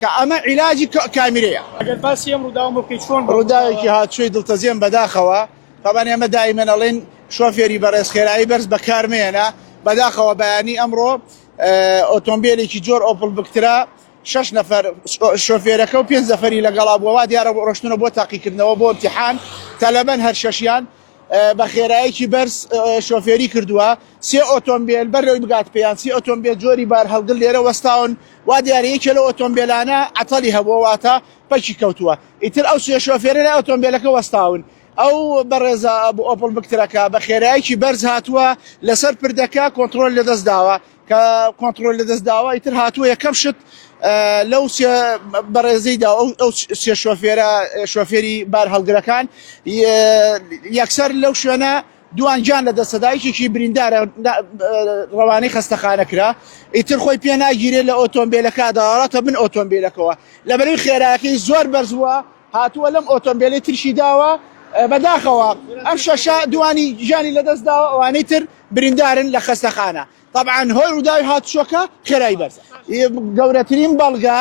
ئەمە عیلاجی کامیرەیە. ڕووداوێکی هاتووی دڵتەزیێن بەداخەوە تەبەن ئێمە دائیمەن ئەڵێن شۆفێری بەڕێزخێرایی بەرز بەکارمێنە بەداخەوە بەیانی ئەمڕۆ ئۆتۆمبیلێکی جۆر ئۆپڵ بکترا 6 نەفەر شۆفێرەکە و 5 نەفەری لەگەڵا بووەوە دیارە ڕۆشتنە بۆ تاقیکردنەوە بۆ ئیمتیحان تەلەبەن هەر شەشیان بە خێراییکی بەرز شۆفێری کردووە 3 ئۆتۆمبیل بەرەوەی بگات پێیان 3 ئۆتۆمبیل جۆری بار هەڵگر لێرە وەستاون وا دیارەیەکێ لە ئۆتۆمبیلانە عەتەڵی هەبووە واتە پەکی کەوتووە ئیتر ئەو 3 شۆفێرە لە ئۆتۆمبیلەکە وەستاون ئەو بەڕێزە بۆ ئۆپڵ بکترەکە بە خێراییکی بەرز هاتووە لەسەر پردەکە کۆنتڕۆل لەدەست داوە کە کۆنتڕۆل لەدەست داوە ئیتر هاتووە یەکەم شت لەو بەڕێزەیدا ئەو 3 شۆفێری بار هەڵگرەکان یەکسەر لەو شوێنە دوانجان لە دەستەدایکێکی بریندارە ڕەوانەی خەستەخانەکرا ئیتر خۆی پێ ناگیرێت لە ئۆتۆمبیلەکە داڕاتە من ئۆتۆمبیلەکەەوە لەبەرەوەی خێرایەکەی زۆر بەرز بووە هاتووە لەم ئۆتۆمبیلی ترشی داوە بەداخەوە ئەم شەشە دوانی ژیانی لەدەست داوە ئەوانەی تر بریندارن لە خەستەخانە طبعا هۆی ڕووداوی هاتووشەکە خێرایی بەرزە گەورەترین بەڵگە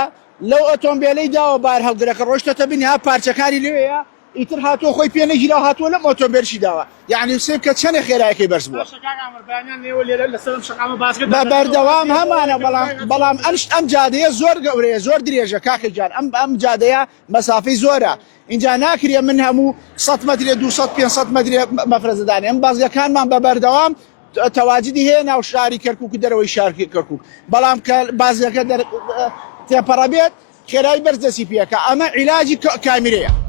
لەو ئۆتۆمبیلەی داوە بار هەڵگرەکە ڕۆشتەتە بنیا پارچەکانی لێیە ئیتر هاتووە خۆی پێ نەگیرا هاتووە لەم ئۆتۆمبیلشی داوە یعنی سێ کە چەندێک خێرایەکەی بەرز بووە بە بەردەوام هەمانە بەڵام ئەم جادەیە زۆر گەورەیە زۆر درێژە کاکە جان ئەم جادەیە مەسافەی زۆرە اینجا ناکرێ من هەموو 100 مەترێ 200 500 مەترێ مەفرەزەدانێ ئەم بازگەکانمان بە بەردەوام تەواجدی هەیە ناو شاری کەرکووک و دەرەوەی شاری کەرکووک بەڵام کە بازگەکە تێپەڕە بێت خێرایی بەرز دەستی پێکە ئەمە عیلاجی کامیرەیە.